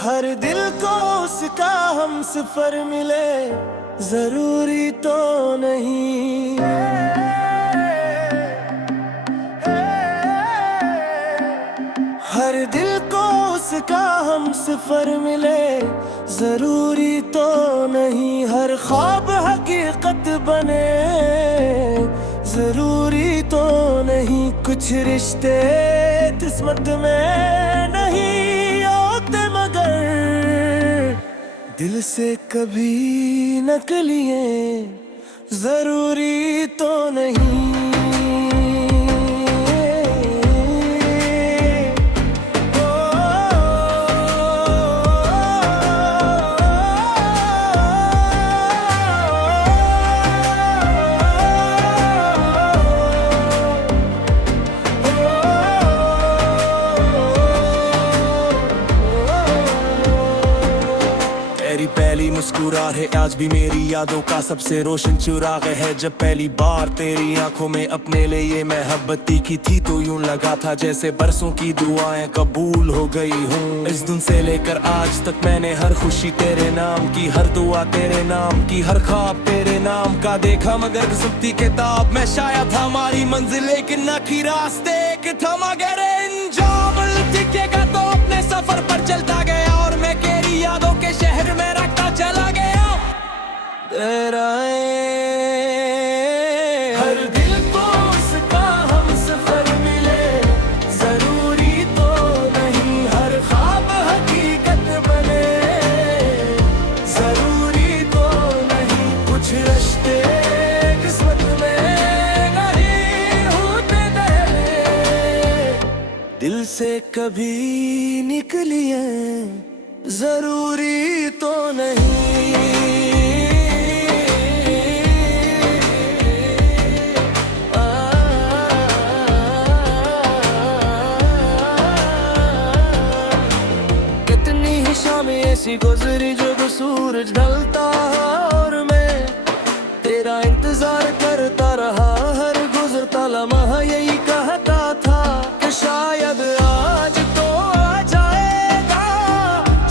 हर दिल को उसका हम सफर मिले, जरूरी तो नहीं। हर दिल को उसका हम सफर मिले, जरूरी तो नहीं। हर ख्वाब हकीकत बने, जरूरी तो नहीं। कुछ रिश्ते किस्मत में नहीं होते, मगर दिल से कभी निकलिए, जरूरी तो नहीं। तेरी पहली मुस्कुराहट है आज भी मेरी यादों का सबसे रोशन चुराग है। जब पहली बार तेरी आंखों में अपने लिए मोहब्बत की थी, तो यूं लगा था जैसे बरसों की दुआएं कबूल हो गई हूँ। इस दिन से लेकर आज तक मैंने हर खुशी तेरे नाम की, हर दुआ तेरे नाम की, हर ख्वाब तेरे नाम का देखा। मगर किस्मती किताब में शायद हमारी मंजिल लेकिन न की रास्ते कि थम। अगर इंजाम दिखेगा तो अपने सफर पर चलता गया, और मैं तेरी यादों के शहर में रखता चला गया तेरा। हर दिल को उसका हम सफर मिले, जरूरी तो नहीं। हर ख्वाब हकीकत बने, जरूरी तो नहीं। कुछ रिश्ते किस्मत में नहीं होते, दिल से कभी निकलिए, जरूरी तो नहीं। कितनी ही शामें ऐसी गुजरी जब सूरज ढलता, और मैं तेरा इंतजार करता रहा। हर गुजरता लम्हा यही कहता था कि शायद आज तो आ जाएगा,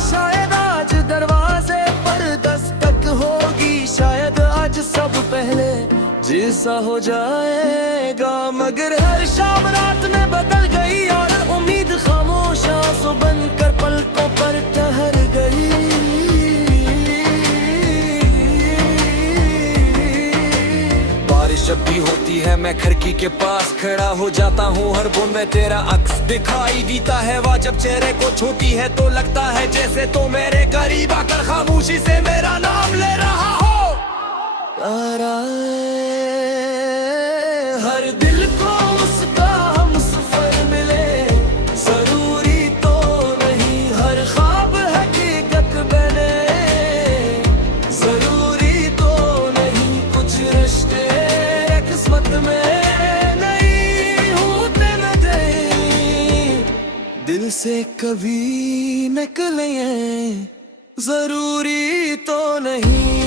शायद आज दरवाजे पर दस्तक होगी, शायद आज सब पहले जैसा हो जाएगा। मगर हर शाम रात में बदल गई, और उम्मीद खामोश आंसू बनकर पलकों पर ठहर गई। बारिश जब भी होती है मैं खिड़की के पास खड़ा हो जाता हूँ, हर बूंद में तेरा अक्स दिखाई देता है। वह जब चेहरे को छूती है तो लगता है जैसे तो मेरे करीब आकर खामोशी से मेरा नाम ले रहा हो। हर दिल को उसका हम सफर मिले, जरूरी तो नहीं। हर ख्वाब हकीकत बने, जरूरी तो नहीं। कुछ रिश्ते किस्मत में नहीं होते, नहीं दिल से कभी निकले, जरूरी तो नहीं।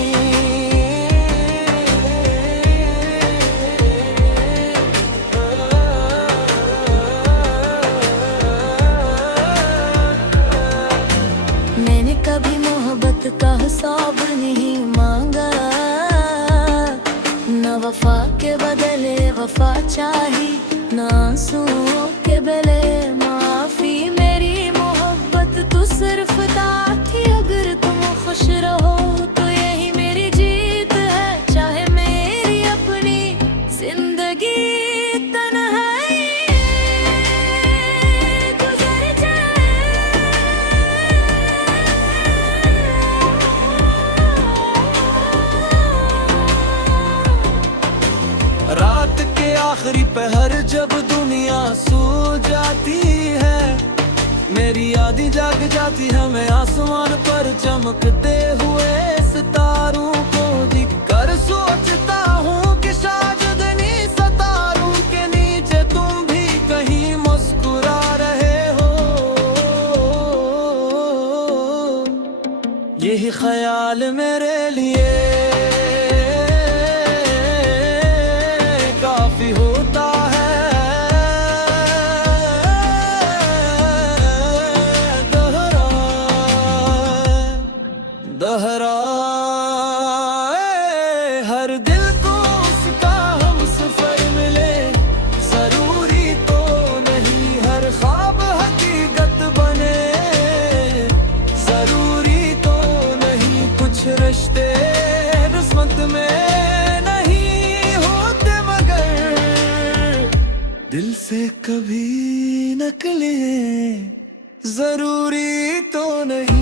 मैंने कभी मोहब्बत का हिसाब नहीं मांगा, न वफा के बदले वफा चाही, न आंसुओं के बदले माफी। मेरी मोहब्बत तो सिर्फ थी, अगर तुम खुश रहो तो यही मेरी जीत है। चाहे मेरी अपनी जिंदगी तन्हाई गुजर जाए, रात के आखिरी पहर जब दुनिया सो जाती है, मेरी यादें जाग जाती है। मैं आसमान पर चमकते हुए सितारों को देखकर सोचता हूँ कि शायद नी सितारों के नीचे तुम भी कहीं मुस्कुरा रहे हो। यही ख्याल मेरे लिए काफी होता है। दोहरा लहराए, हर दिल को उसका हम सफर मिले, जरूरी तो नहीं हर ख्वाब हकीकत बने, जरूरी तो नहीं कुछ रिश्ते किस्मत में नहीं होते मगर दिल से कभी निकले, जरूरी तो नहीं।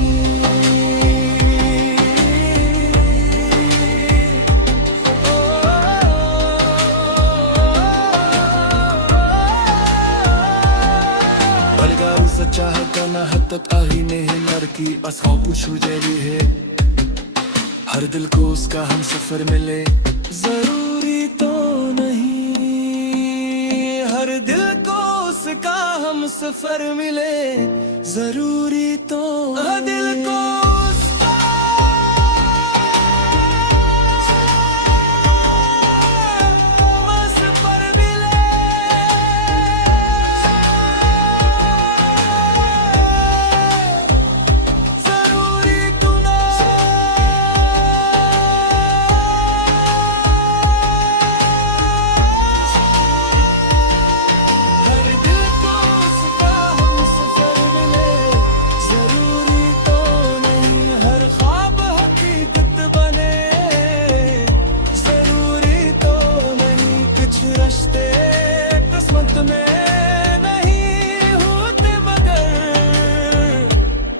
बलगा सच्चा है कना हत्तत आही नहीं नर की असहां पूछू जेरी है, हर दिल को उसका हम सफर मिले, जरूरी तो नहीं हर दिल को उसका हम सफर मिले, जरूरी तो हर दिल को उसका हम सफर मिले, जरूरी तो हर दिल को उसका हम सफर मिले, जरूरी तो नहीं हर ख्वाब हकीकत बने, जरूरी तो नहीं कुछ रिश्ते किस्मत में नहीं होते मगर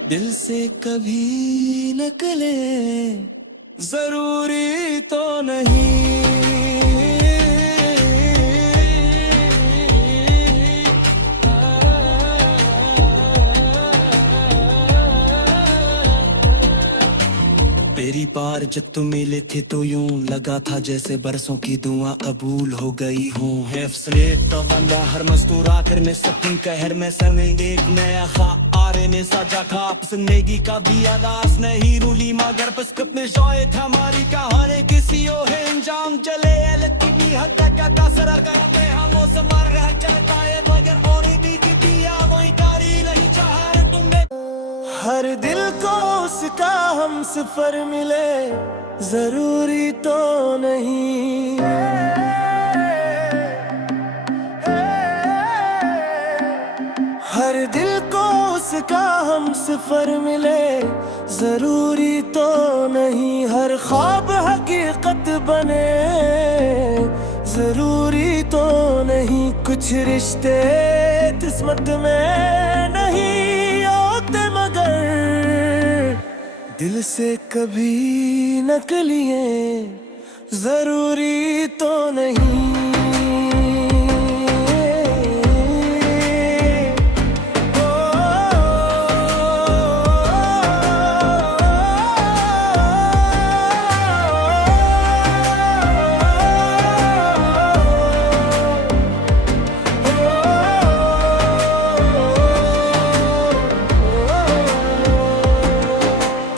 दिल से कभी निकले, जरूरी तो नहीं। तेरी बार जब तुम मिले थे तो यूं लगा था जैसे बरसों की दुआ कबूल हो गई हूँ। तो बंदा हर मस्तूरा कर में सपन कहर में समेंगे एक नया खा आरे ने साजा खा जिंदगी का भी अदास नहीं रूली मगर बस कब में शायद हमारी कहानी किसी ओ है अंजाम चले लकी हद तक का सरार करते हम मौसम मार रहा चलता है मगर और दी दिया वही कारी नहीं चाह तुमने हर दिल को उसका हम सफर मिले, जरूरी तो नहीं हर दिल को उसका हम सफर मिले, जरूरी तो नहीं हर ख्वाब हकीकत बने, जरूरी तो नहीं कुछ रिश्ते किस्मत में नहीं होते मगर दिल से कभी निकलिए, जरूरी तो नहीं।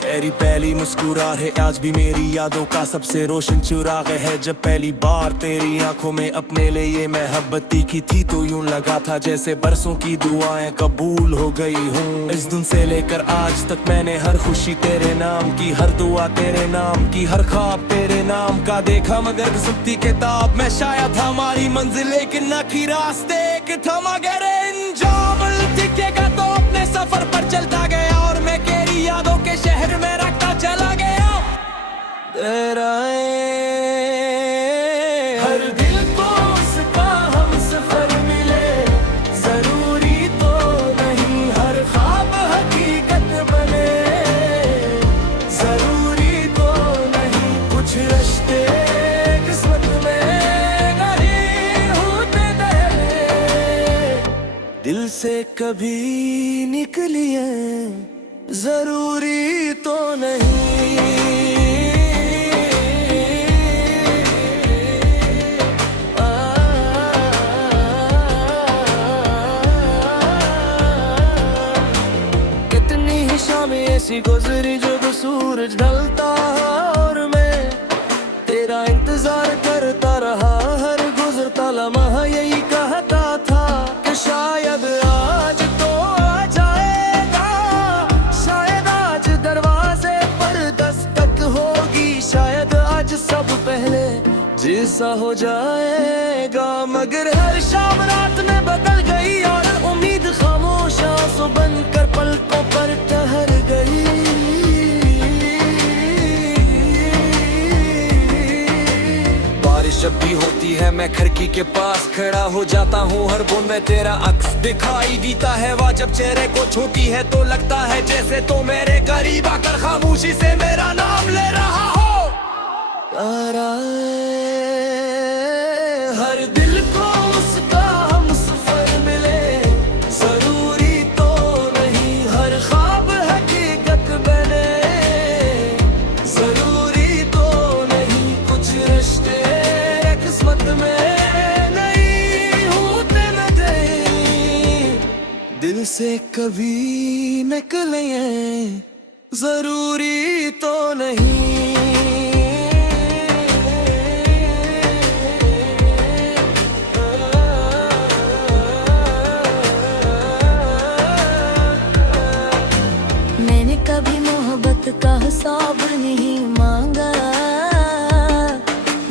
तेरी पहली मुस्कुराहट है आज भी मेरी यादों का सबसे रोशन चिराग है, जब पहली बार तेरी आंखों में अपने लिए मोहब्बत की थी तो यूं लगा था जैसे बरसों की दुआएं कबूल हो गई हूँ। इस दिन से लेकर आज तक मैंने हर खुशी तेरे नाम की, हर दुआ तेरे नाम की, हर ख्वाब तेरे नाम का देखा मगर किस्मती किताब में शायद हमारी मंजिल लेकिन न की रास्ते कि था मगर अंजाम दिखेगा तो अपने सफर पर चलता गया और मैं तेरी यादों के शहर में रखता चला गया तेरा हर दिल को उसका हम सफर मिले, जरूरी तो नहीं हर ख्वाब हकीकत बने, जरूरी तो नहीं कुछ रिश्ते किस्मत में नहीं होते दिल से कभी निकलिए, जरूरी तो नहीं। कितनी ही शामें ऐसी गुजरी जब सूरज ढलता और मैं तेरा इंतजार करता रहा, हर गुजरता लम्हा यही कहता था कि शायद आज तो आ जाएगा, शायद आज दरवाजे पर दस्तक सा हो जाएगा, मगर हर शाम रात में बदल गई और उम्मीद खामोश आंसू बनकर पलकों पर ठहर गई। बारिश जब भी होती है मैं खिड़की के पास खड़ा हो जाता हूँ, हर बूंद में तेरा अक्स दिखाई देता है। वह जब चेहरे को छूती है तो लगता है जैसे तो मेरे करीब आकर खामोशी से मेरा नाम ले रहा हो। हर दिल को उसका हम सफर मिले, जरूरी तो नहीं हर ख्वाब हकीकत बने, जरूरी तो नहीं कुछ रिश्ते किस्मत में नहीं होते न गए, दिल से कभी निकले जरूरी तो नहीं। कभी मोहब्बत का हिसाब नहीं मांगा,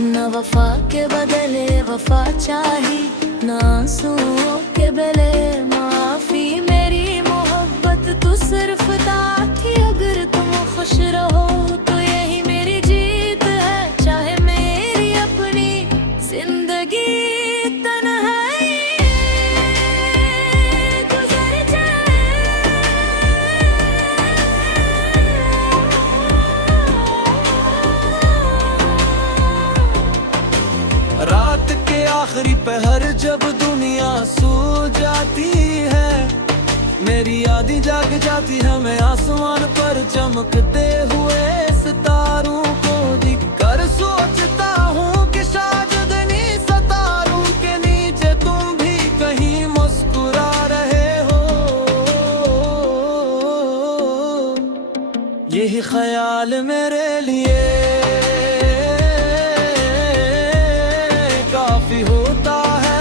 न वफा के बदले वफा चाही, न आंसुओं के बदले माफी। मेरी मोहब्बत तो सिर्फ दाद थी, अगर तुम खुश रहो तो यही मेरी जीत है, चाहे मेरी अपनी जिंदगी तन्हाई गुजर जाए। रात के आखिरी पहर जब दुनिया सो जाती है, मेरी यादें जाग जाती है, मैं आसमान पर चमकते हुए सितारों को देखकर सोचता हूँ कि शायद नी सितारों के नीचे तुम भी कहीं मुस्कुरा रहे हो। यही ख्याल मेरे लिए काफी होता है,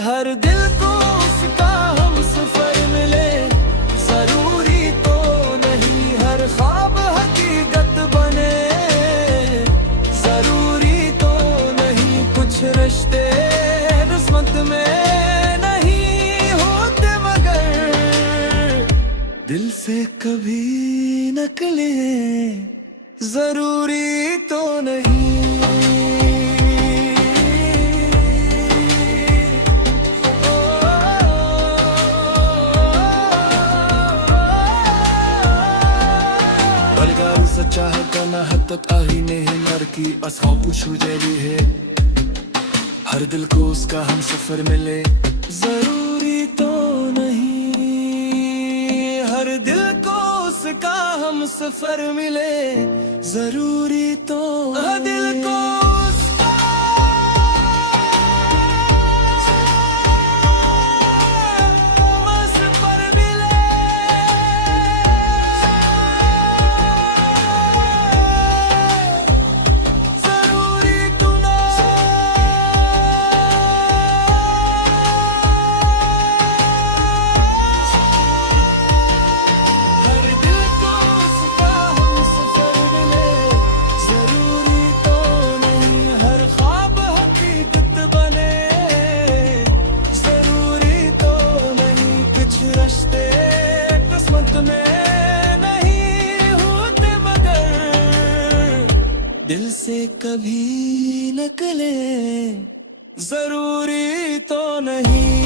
हर दिल को उसका हम सफर मिले, जरूरी तो नहीं हर ख्वाब हकीकत बने, जरूरी तो नहीं कुछ रिश्ते किस्मत में नहीं होते, मगर दिल से कभी निकले जरूरी तो नहीं। चाहत hattat ahine nar ki ashaab shujeli hai, हर दिल को उसका हम सफर मिले, जरूरी तो नहीं हर दिल को उसका हम सफर मिले, जरूरी तो दिल को दिल से कभी निकले जरूरी तो नहीं।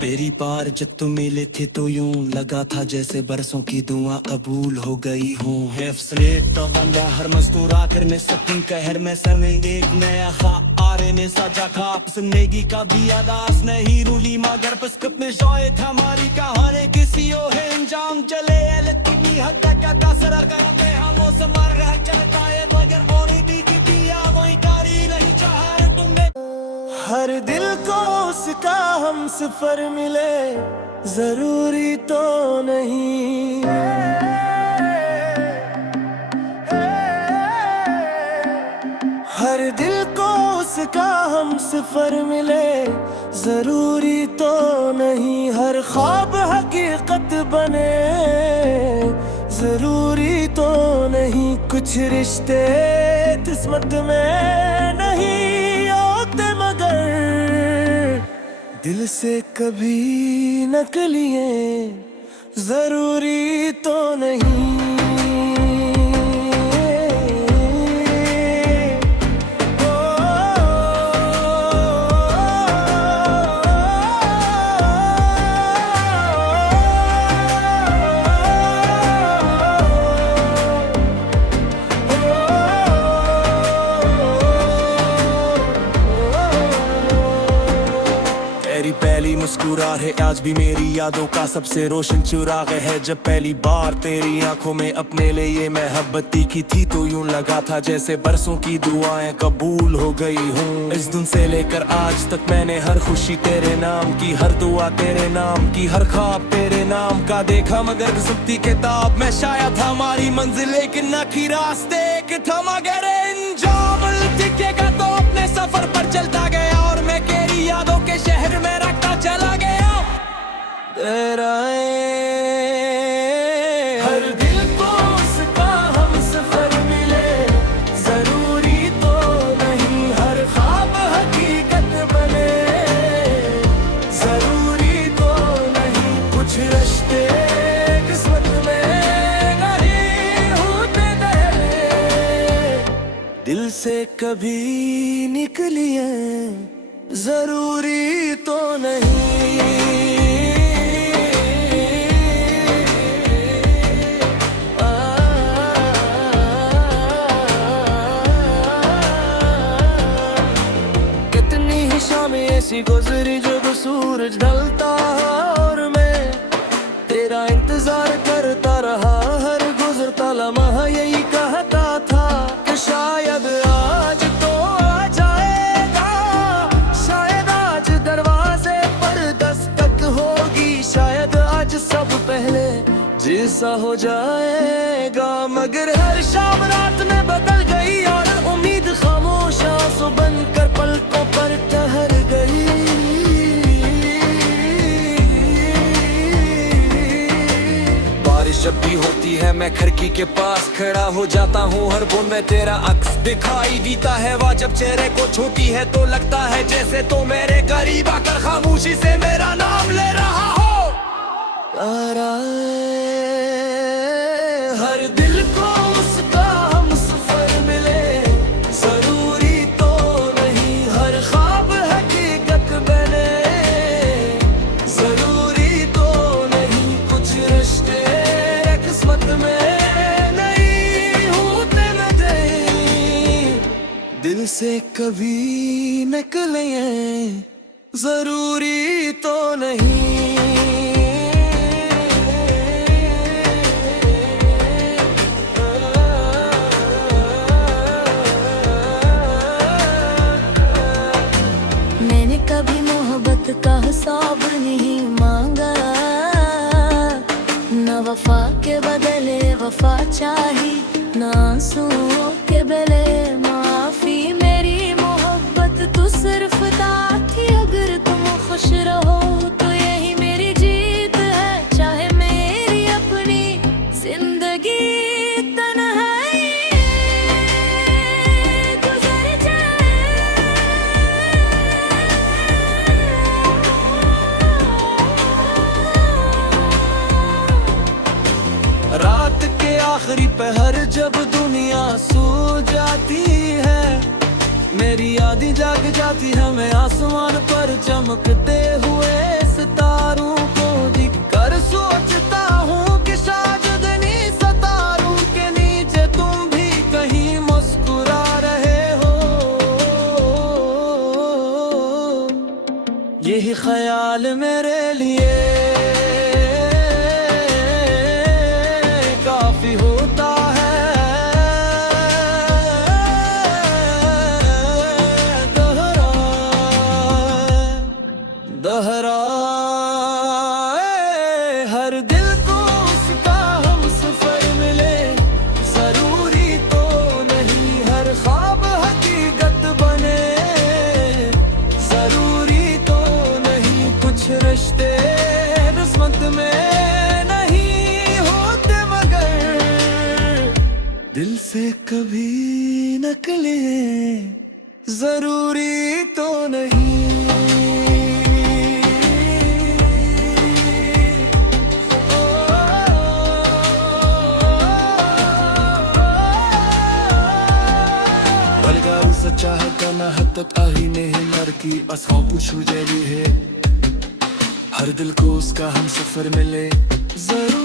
तेरी बार जब तुम मिले थे तो यूं लगा था जैसे बरसों की दुआ कबूल हो गई हूँ। तो बंदा हर मस्कुरा कर में सपन कहर में समेंगे एक नया खा आरे में सजा खाप जिंदगी का भी आदास नहीं रूली मगर बस कब में शायद हमारी कहानी किसी ओ है अंजाम चले लकी हद तक का सर का पे हम मौसम रह चलता है मगर और दी की दिया वही कारी नहीं चाह तुमने। हर दिल को उसका हम सफर मिले जरूरी तो नहीं। का हम सफर मिले, जरूरी तो नहीं हर ख्वाब हकीकत बने, जरूरी तो नहीं कुछ रिश्ते किस्मत में नहीं होते, मगर दिल से कभी निकलिए जरूरी तो नहीं। तेरी पहली मुस्कुराहट है आज भी मेरी यादों का सबसे रोशन चिराग है। जब पहली बार तेरी आंखों में अपने लिए मोहब्बत की थी तो यूं लगा था जैसे बरसों की दुआएं कबूल हो गई हूँ। इस दिन से लेकर आज तक मैंने हर खुशी तेरे नाम की, हर दुआ तेरे नाम की, हर ख्वाब तेरे नाम का देखा, मगर किस्मत की किताब में शायद हमारी मंजिल लेकिन न की रास्ते कि थमा गए इंजाम दिखेगा तो अपने सफर पर चलता गया और मैं तेरी यादों के शहर में रखता चला गया तेरा हर दिल को उसका हम सफर मिले, जरूरी तो नहीं हर ख्वाब हकीकत बने, जरूरी तो नहीं कुछ रिश्ते किस्मत में नहीं होते गए, दिल से कभी निकलिए जरूरी तो नहीं। कितनी ही शामें ऐसी गुजरी जब सूरज ढलता और मैं तेरा इंतजार करता रहा, हर गुजरता लम्हा यही कहता था कि शायद आज तो आ जाएगा, शायद आज दरवाजे पर दस्तक होगी, शायद आज सब पहले जैसा हो जाएगा, मगर हर शाम रात में बदल गई और उम्मीद खामोश आंसू बनकर पलकों पर ठहर गई। बारिश जब भी होती है मैं खिड़की के पास खड़ा हो जाता हूँ, हर बूंद में तेरा अक्स दिखाई देता है, वह जब चेहरे को छूती है तो लगता है जैसे तो मेरे करीब आकर खामोशी से मेरा नाम ले रहा हो। हर दिल को उसका हम सफर मिले, जरूरी तो नहीं हर ख्वाब हकीकत बने, जरूरी तो नहीं कुछ रिश्ते किस्मत में नहीं होते नहीं, दिल से कभी निकले जरूरी तो नहीं। मैंने कभी मोहब्बत का हिसाब नहीं मांगा, न वफा के बदले वफा चाही, न आंसुओं के बदले माफी, मेरी मोहब्बत तो सिर्फ दाद थी, अगर तुम खुश रहो तो यही मेरी जीत है, चाहे मेरी अपनी जिंदगी तन्हाई गुजर जाए। रात के आखिरी पहर जब दुनिया सो जाती है, मेरी यादें जाग जाती है, मैं आसमान पर चमकते हुए सितारों को देखकर सोचता हूँ कि शायद नी सितारों के नीचे तुम भी कहीं मुस्कुरा रहे हो, यही ख्याल मेरे लिए काफी होता है। हर दिल को उसका हम सफर मिले, जरूरी तो नहीं हर ख्वाब हकीकत बने, नकलें जरूरी तो नहीं। Belgaru सच्चा है कहना हद तक आही नहीं मर की असहां पूछू जैली है हर दिल को उसका हम सफर मिले जरूर